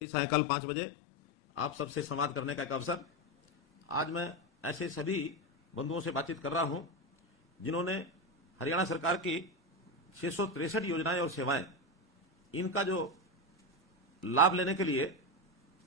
सायंकाल 5 बजे आप सबसे संवाद करने का एक अवसर। आज मैं ऐसे सभी बंधुओं से बातचीत कर रहा हूं जिन्होंने हरियाणा सरकार की 663 योजनाएं और सेवाएं इनका जो लाभ लेने के लिए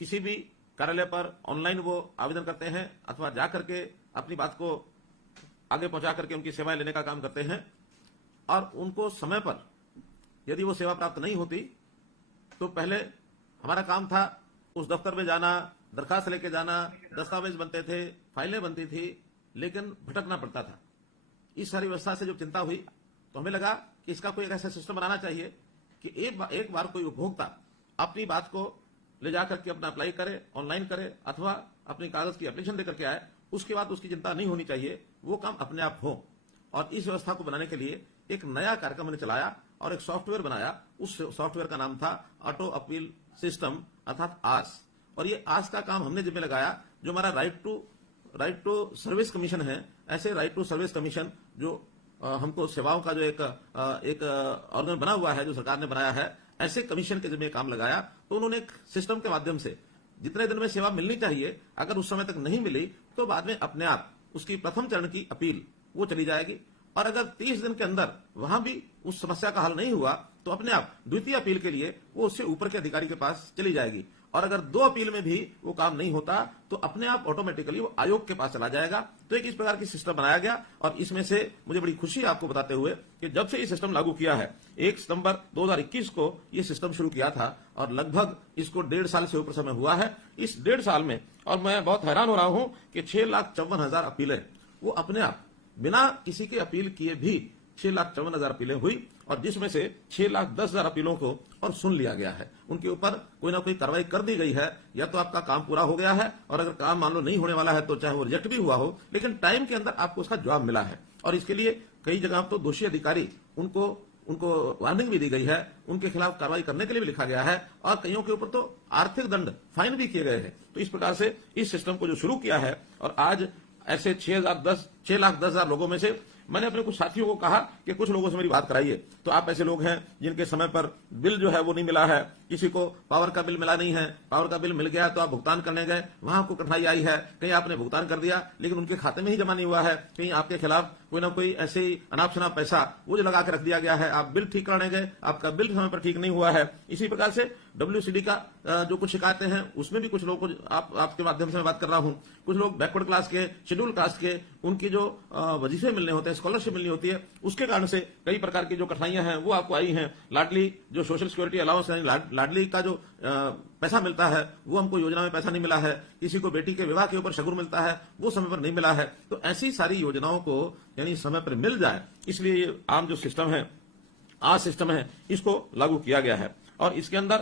किसी भी कार्यालय पर ऑनलाइन वो आवेदन करते हैं अथवा जाकर के अपनी बात को आगे पहुंचा करके उनकी सेवाएं लेने का काम करते हैं और उनको समय पर यदि वो सेवा प्राप्त नहीं होती तो पहले हमारा काम था उस दफ्तर में जाना, दरखास्त लेके जाना, दस्तावेज बनते थे, फाइलें बनती थी, लेकिन भटकना पड़ता था। इस सारी व्यवस्था से जब चिंता हुई तो हमें लगा कि इसका कोई एक ऐसा सिस्टम बनाना चाहिए कि एक बार कोई उपभोक्ता अपनी बात को ले जाकर के अपना अप्लाई करे, ऑनलाइन करे अथवा अपनी कागज की एप्लीकेशन देकर के आए, उसके बाद उसकी चिंता नहीं होनी चाहिए, वो काम अपने आप हो। और इस व्यवस्था को बनाने के लिए एक नया कार्यक्रम मैंने चलाया और एक सॉफ्टवेयर बनाया। उस सॉफ्टवेयर का नाम था ऑटो अपील सिस्टम अर्थात आस। और ये आस का काम हमने जिम्मे लगाया जो हमारा राइट टू सर्विस कमीशन है। ऐसे राइट टू सर्विस कमीशन जो हमको सेवाओं का जो एक ऑर्गन बना हुआ है जो सरकार ने बनाया है, ऐसे कमीशन के जिम्मे काम लगाया। तो उन्होंने एक सिस्टम के माध्यम से जितने दिन में सेवा मिलनी चाहिए अगर उस समय तक नहीं मिली तो बाद में अपने आप उसकी प्रथम चरण की अपील वो चली जाएगी और अगर 30 दिन के अंदर वहां भी उस समस्या का हल नहीं हुआ तो अपने आप द्वितीय अपील के लिए वो उससे ऊपर के अधिकारी के पास चली जाएगी। और अगर 2 अपील में भी वो काम नहीं होता तो अपने आप ऑटोमेटिकली वो आयोग के पास चला जाएगा। तो एक इस प्रकार की सिस्टम बनाया गया और इसमें से मुझे बड़ी खुशी है आपको बताते हुए कि जब से ये सिस्टम लागू किया है 1 सितंबर 2021 को ये सिस्टम शुरू किया था और लगभग इसको 1.5 साल से ऊपर समय हुआ है। इस 1.5 साल में और मैं बहुत हैरान हो रहा हूं कि 6,54,000 अपीलें वो अपने आप बिना किसी के अपील किए भी 6,54,000 अपीलें हुई और जिसमें से 6,10,000 अपीलों को और सुन लिया गया है। उनके ऊपर कोई ना कोई कार्रवाई कर दी गई है, या तो आपका काम पूरा हो गया है और अगर काम मान लो नहीं होने वाला है तो चाहे वो रिजेक्ट भी हुआ हो लेकिन टाइम के अंदर आपको उसका जवाब मिला है। और इसके लिए कई जगह तो दोषी अधिकारी उनको वार्निंग भी दी गई है, उनके खिलाफ कार्रवाई करने के लिए भी लिखा गया है और कईयों के ऊपर तो आर्थिक दंड फाइन भी किए गए हैं। तो इस प्रकार से इस सिस्टम को जो शुरू किया है और आज ऐसे 6,10,000 लोगों में से मैंने अपने कुछ साथियों को कहा कि कुछ लोगों से मेरी बात कराइए। तो आप ऐसे लोग हैं जिनके समय पर बिल जो है वो नहीं मिला है, किसी को पावर का बिल मिला नहीं है, पावर का बिल मिल गया तो आप भुगतान करने गए, वहां आपको कठिनाई आई है, कहीं आपने भुगतान कर दिया लेकिन उनके खाते में ही जमा नहीं हुआ है, कहीं आपके खिलाफ कोई ना कोई ऐसे ही अनाप शनाप पैसा वो जो लगा के रख दिया गया है, आप बिल ठीक कराने गए, आपका बिल समय पर ठीक नहीं हुआ है। इसी प्रकार से WCD का जो कुछ शिकायतें हैं उसमें भी कुछ लोगों को आपके माध्यम से मैं बात कर रहा हूं, कुछ लोग बैकवर्ड क्लास के, शेड्यूल कास्ट के, उनकी जो वजीफे मिलने होते हैं, स्कॉलरशिप मिलनी होती है, उसके कारण से कई प्रकार की जो कठिनाइयां हैं वो आपको आई हैं। लाडली जो सोशल सिक्योरिटी अलाउंस है, लाडली का जो पैसा मिलता है वो हमको योजना में पैसा नहीं मिला है, किसी को बेटी के विवाह के ऊपर शगुन मिलता है वो समय पर नहीं मिला है। तो ऐसी सारी योजनाओं को यानी समय पर मिल जाए, इसलिए ये आम जो सिस्टम है, आज सिस्टम है, इसको लागू किया गया है। और इसके अंदर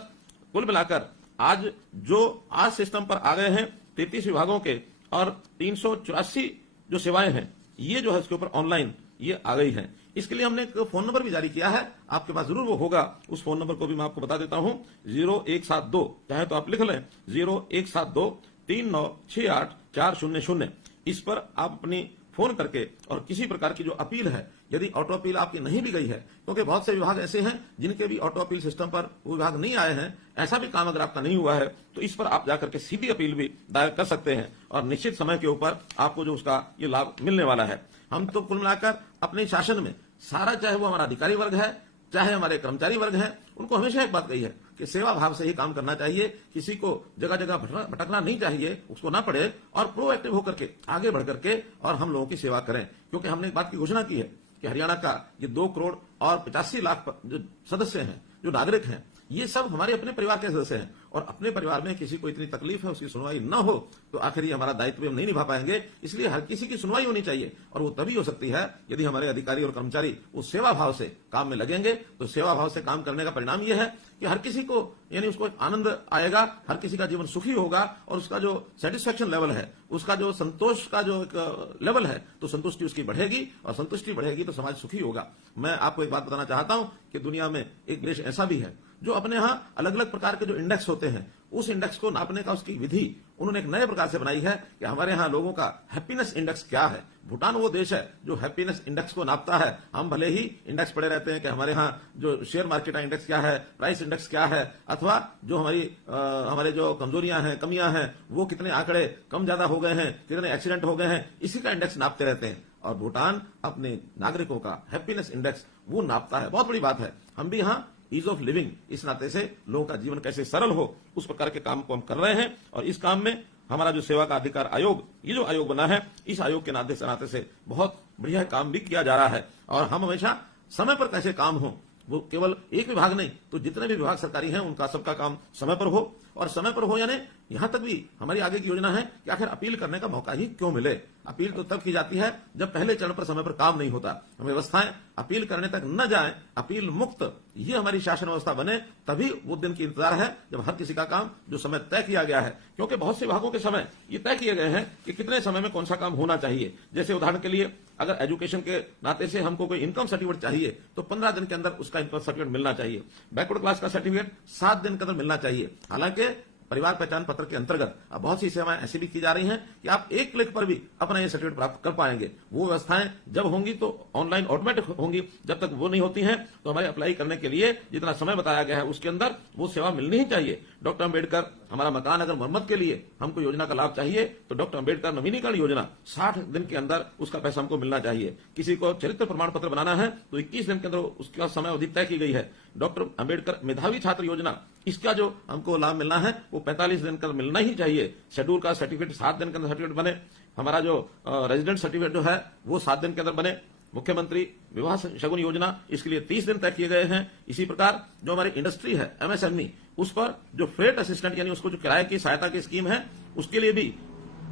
कुल मिलाकर आज जो आज सिस्टम पर आ गए हैं 33 विभागों के और 384 जो सेवाएं हैं ये जो है इसके ऊपर ऑनलाइन ये आ गई हैं। इसके लिए हमने एक फोन नंबर भी जारी किया है, आपके पास जरूर वो होगा, उस फोन नंबर को भी मैं आपको बता देता हूं, 0172, चाहे तो आप लिख लें 0172 3968 400। इस पर आप अपनी फोन करके और किसी प्रकार की जो अपील है, यदि ऑटो अपील आपकी नहीं भी गई है, क्योंकि बहुत से विभाग ऐसे हैं जिनके भी ऑटो अपील सिस्टम पर वो विभाग नहीं आए हैं, ऐसा भी काम अगर आपका नहीं हुआ है तो इस पर आप जाकर के सीधी अपील भी दायर कर सकते हैं और निश्चित समय के ऊपर आपको जो उसका ये लाभ मिलने वाला है। हम तो कुल मिलाकर अपने शासन में सारा, चाहे वो हमारा अधिकारी वर्ग है चाहे हमारे कर्मचारी वर्ग हैं, उनको हमेशा एक बात कही है कि सेवा भाव से ही काम करना चाहिए, किसी को जगह जगह भटकना नहीं चाहिए, उसको ना पड़े और प्रोएक्टिव होकर के आगे बढ़ करके और हम लोगों की सेवा करें। क्योंकि हमने एक बात की घोषणा की है कि हरियाणा का ये 2 करोड़ और 85 लाख जो सदस्य हैं, जो नागरिक हैं, ये सब हमारे अपने परिवार के सदस्य हैं और अपने परिवार में किसी को इतनी तकलीफ है उसकी सुनवाई न हो तो आखिर ये हमारा दायित्व हम नहीं निभा पाएंगे। इसलिए हर किसी की सुनवाई होनी चाहिए और वो तभी हो सकती है यदि हमारे अधिकारी और कर्मचारी उस सेवा भाव से काम में लगेंगे। तो सेवा भाव से काम करने का परिणाम यह है कि हर किसी को यानी उसको एक आनंद आएगा, हर किसी का जीवन सुखी होगा और उसका जो सेटिस्फेक्शन लेवल है, उसका जो संतोष का जो एक लेवल है, तो संतुष्टि उसकी बढ़ेगी और संतुष्टि बढ़ेगी तो समाज सुखी होगा। मैं आपको एक बात बताना चाहता हूं कि दुनिया में एक देश ऐसा भी है जो अपने यहां अलग अलग प्रकार के जो इंडेक्स होते हैं उस इंडेक्स को नापने का उसकी विधि उन्होंने एक नए प्रकार से बनाई है कि हमारे यहाँ लोगों का हैप्पीनेस इंडेक्स क्या है। भूटान वो देश है जो हैप्पीनेस इंडेक्स को नापता है। हम भले ही इंडेक्स पढ़े रहते हैं कि हमारे यहाँ जो शेयर मार्केट का इंडेक्स क्या है, प्राइस इंडेक्स क्या है, अथवा जो हमारे जो कमजोरियां हैं, कमियां हैं, वो कितने आंकड़े कम ज्यादा हो गए हैं, कितने एक्सीडेंट हो गए हैं, इसी का इंडेक्स नापते रहते हैं। और भूटान अपने नागरिकों का हैप्पीनेस इंडेक्स वो नापता है। बहुत बड़ी बात है। हम भी यहाँ ईज ऑफ लिविंग इस नाते से लोगों का जीवन कैसे सरल हो उस प्रकार के काम को हम कर रहे हैं। और इस काम में हमारा जो सेवा का अधिकार आयोग, ये जो आयोग बना है, इस आयोग के नाते से बहुत बढ़िया काम भी किया जा रहा है। और हम हमेशा समय पर कैसे काम हो, वो केवल एक विभाग नहीं तो जितने भी विभाग सरकारी हैं उनका सबका काम समय पर हो। और समय पर हो यानी यहां तक भी हमारी आगे की योजना है कि आखिर अपील करने का मौका ही क्यों मिले। अपील तो तब की जाती है जब पहले चरण पर समय पर काम नहीं होता। हम व्यवस्थाएं अपील करने तक न जाए, अपील मुक्त ये हमारी शासन व्यवस्था बने, तभी वो दिन की इंतजार है जब हर किसी का काम जो समय तय किया गया है। क्योंकि बहुत से विभागों के समय ये तय किए गए हैं कि कितने समय में कौन सा काम होना चाहिए। जैसे उदाहरण के लिए अगर एजुकेशन के नाते से हमको कोई इनकम सर्टिफिकेट चाहिए तो 15 दिन के अंदर उसका इनकम सर्टिफिकेट मिलना चाहिए। बैकवर्ड क्लास का सर्टिफिकेट 7 दिन के अंदर मिलना चाहिए। हालांकि परिवार पहचान पत्र के अंतर्गत अब बहुत सी सेवाएं ऐसी भी की जा रही हैं कि आप एक क्लिक पर भी अपना ये सर्टिफिकेट प्राप्त कर पाएंगे। वो व्यवस्थाएं जब होंगी तो ऑनलाइन ऑटोमेटिक होंगी। जब तक वो नहीं होती हैं तो हमारे अप्लाई करने के लिए जितना समय बताया गया है उसके अंदर वो सेवा मिलनी ही चाहिए। डॉक्टर अम्बेडकर, हमारा मकान अगर मरम्मत के लिए हमको योजना का लाभ चाहिए तो डॉक्टर अम्बेडकर नवीनीकरण योजना 60 दिन के अंदर उसका पैसा हमको मिलना चाहिए। किसी को चरित्र प्रमाण पत्र बनाना है तो 21 दिन के अंदर उसका समय अवधि तय की गई है। डॉक्टर अम्बेडकर मेधावी छात्र योजना, इसका जो हमको लाभ मिलना है वो 45 दिन का मिलना ही चाहिए। शेड्यूल का सर्टिफिकेट 7 दिन के अंदर सर्टिफिकेट बने। हमारा जो रेजिडेंट सर्टिफिकेट जो है वो 7 दिन के अंदर बने। मुख्यमंत्री विवाह शगुन योजना, इसके लिए 30 दिन तय किए गए हैं। इसी प्रकार जो हमारी इंडस्ट्री है एमएसएमई, उस पर जो फ्रेट असिस्टेंट यानी उसको जो किराए की सहायता की स्कीम है उसके लिए भी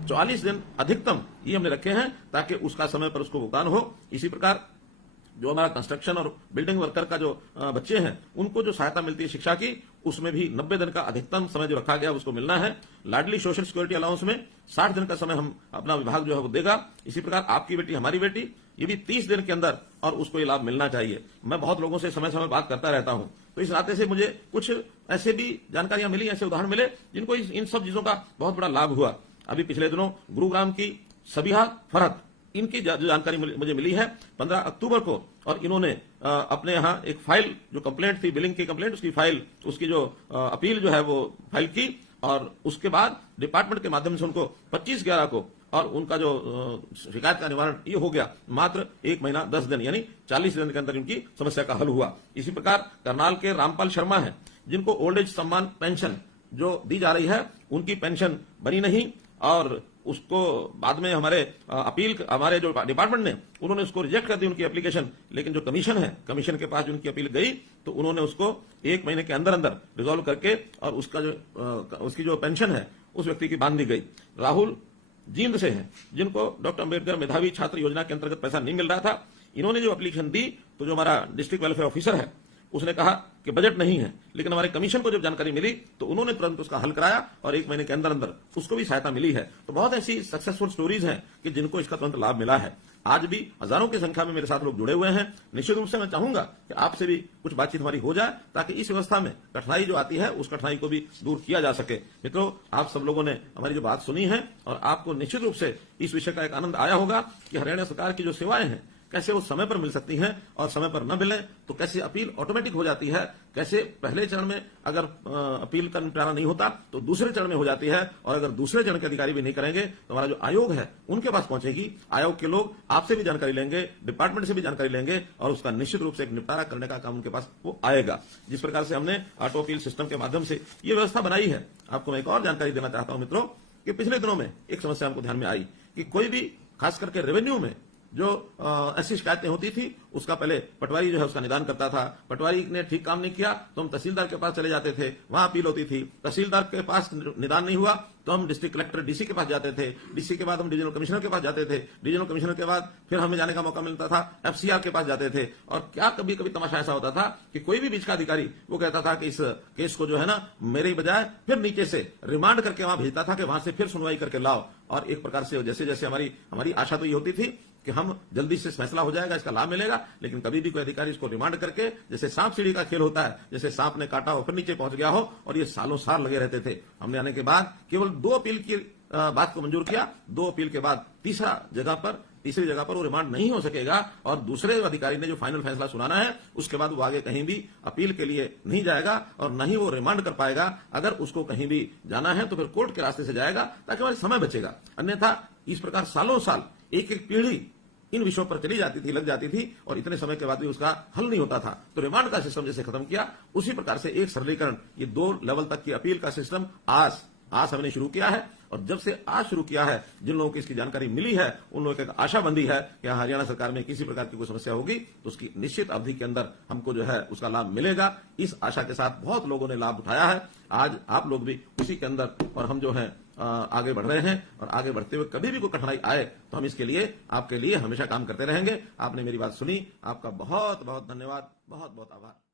44 दिन अधिकतम ये हमने रखे हैं ताकि उसका समय पर उसको भुगतान हो। इसी प्रकार जो हमारा कंस्ट्रक्शन और बिल्डिंग वर्कर का जो बच्चे हैं उनको जो सहायता मिलती है शिक्षा की, उसमें भी 90 दिन का अधिकतम समय जो रखा गया उसको मिलना है। लाडली सोशल सिक्योरिटी अलाउंस में 60 दिन का समय हम अपना विभाग जो है वो देगा। इसी प्रकार आपकी बेटी हमारी बेटी, ये भी 30 दिन के अंदर और उसको ये लाभ मिलना चाहिए। मैं बहुत लोगों से समय समय बात करता रहता हूं तो इस नाते से मुझे कुछ ऐसे भी जानकारियां मिली, ऐसे उदाहरण मिले जिनको इन सब चीजों का बहुत बड़ा लाभ हुआ। अभी पिछले दिनों गुरुग्राम की सबिहा फरहत, इनकी जो जानकारी मुझे मिली है 15 अक्टूबर को, और इन्होंने अपने यहाँ एक फाइल जो कंप्लेंट थी, बिलिंग की कंप्लेंट, उसकी फाइल, उसकी जो अपील जो है वो फाइल की। और उसके बाद डिपार्टमेंट के माध्यम से उनको 25/11 को और उनका जो शिकायत का निवारण ये हो गया मात्र 1 महीना 10 दिन यानी 40 दिन के अंदर इनकी समस्या का हल हुआ। इसी प्रकार करनाल के रामपाल शर्मा है जिनको ओल्ड एज सम्मान पेंशन जो दी जा रही है उनकी पेंशन बनी नहीं, और उसको बाद में हमारे अपील, हमारे जो डिपार्टमेंट ने उन्होंने उसको रिजेक्ट कर दी उनकी एप्लीकेशन। लेकिन जो कमीशन है, कमीशन के पास जो उनकी अपील गई तो उन्होंने उसको 1 महीने के अंदर अंदर रिजॉल्व करके और उसका जो उसकी जो पेंशन है उस व्यक्ति की बांध दी गई। राहुल जींद से हैं जिनको डॉक्टर अम्बेडकर मेधावी छात्र योजना के अंतर्गत पैसा नहीं मिल रहा था। इन्होंने जो एप्लीकेशन दी तो जो हमारा डिस्ट्रिक्ट वेलफेयर ऑफिसर है उसने कहा कि बजट नहीं है, लेकिन हमारे कमीशन को जब जानकारी मिली तो उन्होंने तुरंत उसका हल कराया और 1 महीने के अंदर अंदर उसको भी सहायता मिली है। तो बहुत ऐसी सक्सेसफुल स्टोरीज हैं कि जिनको इसका तुरंत लाभ मिला है। आज भी हजारों की संख्या में मेरे साथ लोग जुड़े हुए हैं। निश्चित रूप से मैं चाहूंगा कि आपसे भी कुछ बातचीत हमारी हो जाए ताकि इस व्यवस्था में कठिनाई जो आती है उस कठिनाई को भी दूर किया जा सके। मित्रों, आप सब लोगों ने हमारी जो बात सुनी है और आपको निश्चित रूप से इस विषय का एक आनंद आया होगा कि हरियाणा सरकार की जो सेवाएं हैं कैसे वो समय पर मिल सकती हैं, और समय पर न मिले तो कैसे अपील ऑटोमेटिक हो जाती है, कैसे पहले चरण में अगर अपील का निपटारा नहीं होता तो दूसरे चरण में हो जाती है, और अगर दूसरे चरण के अधिकारी भी नहीं करेंगे तो हमारा जो आयोग है उनके पास पहुंचेगी। आयोग के लोग आपसे भी जानकारी लेंगे, डिपार्टमेंट से भी जानकारी लेंगे और उसका निश्चित रूप से एक निपटारा करने का काम उनके पास वो आएगा। जिस प्रकार से हमने ऑटो अपील सिस्टम के माध्यम से ये व्यवस्था बनाई है, आपको मैं एक और जानकारी देना चाहता हूं मित्रों कि पिछले दिनों में एक समस्या हमको ध्यान में आई कि कोई भी खास करके रेवेन्यू में जो ऐसी शिकायतें होती थी उसका पहले पटवारी जो है उसका निदान करता था। पटवारी ने ठीक काम नहीं किया तो हम तहसीलदार के पास चले जाते थे, वहां अपील होती थी। तहसीलदार के पास निदान नहीं हुआ तो हम डिस्ट्रिक्ट कलेक्टर डीसी के पास जाते थे, डीसी के बाद हम डिविजनल कमिश्नर के पास जाते थे, डिविजनल कमिश्नर के बाद फिर हमें जाने का मौका मिलता था एफसीआर के पास जाते थे। और क्या कभी कभी तमाशा ऐसा होता था कि कोई भी बीच का अधिकारी वो कहता था कि इस केस को जो है ना मेरे बजाय फिर नीचे से रिमांड करके वहां भेजता था कि वहां से फिर सुनवाई करके लाओ। और एक प्रकार से जैसे जैसे हमारी आशा तो ये होती थी कि हम जल्दी से फैसला हो जाएगा, इसका लाभ मिलेगा, लेकिन कभी भी कोई अधिकारी इसको रिमांड करके, जैसे सांप सीढ़ी का खेल होता है, जैसे सांप ने काटा हो फिर नीचे पहुंच गया हो, और ये सालों साल लगे रहते थे। हमने आने के बाद केवल 2 अपील की बात को मंजूर किया, 2 अपील के बाद तीसरी जगह पर वो रिमांड नहीं हो सकेगा, और दूसरे अधिकारी ने जो फाइनल फैसला सुनाना है उसके बाद वो आगे कहीं भी अपील के लिए नहीं जाएगा और न ही वो रिमांड कर पाएगा। अगर उसको कहीं भी जाना है तो फिर कोर्ट के रास्ते से जाएगा, ताकि हमारा समय बचेगा। अन्यथा इस प्रकार सालों साल एक एक पीढ़ी इन विषयों पर चली जाती थी, लग जाती थी, और इतने समय के बाद भी उसका हल नहीं होता था। तो रिमांड का सिस्टम जैसे खत्म किया, उसी प्रकार से एक सरलीकरण, ये 2 लेवल तक की अपील का सिस्टम आज हमने शुरू किया है। और जब से आज शुरू किया है, जिन लोगों को इसकी जानकारी मिली है उन लोगों को एक आशा बंधी है कि हरियाणा सरकार में किसी प्रकार की कोई समस्या होगी तो उसकी निश्चित अवधि के अंदर हमको जो है उसका लाभ मिलेगा। इस आशा के साथ बहुत लोगों ने लाभ उठाया है। आज आप लोग भी उसी के अंदर, और हम जो है आगे बढ़ रहे हैं, और आगे बढ़ते हुए कभी भी कोई कठिनाई आए तो हम इसके लिए आपके लिए हमेशा काम करते रहेंगे। आपने मेरी बात सुनी, आपका बहुत बहुत धन्यवाद, बहुत बहुत आभार।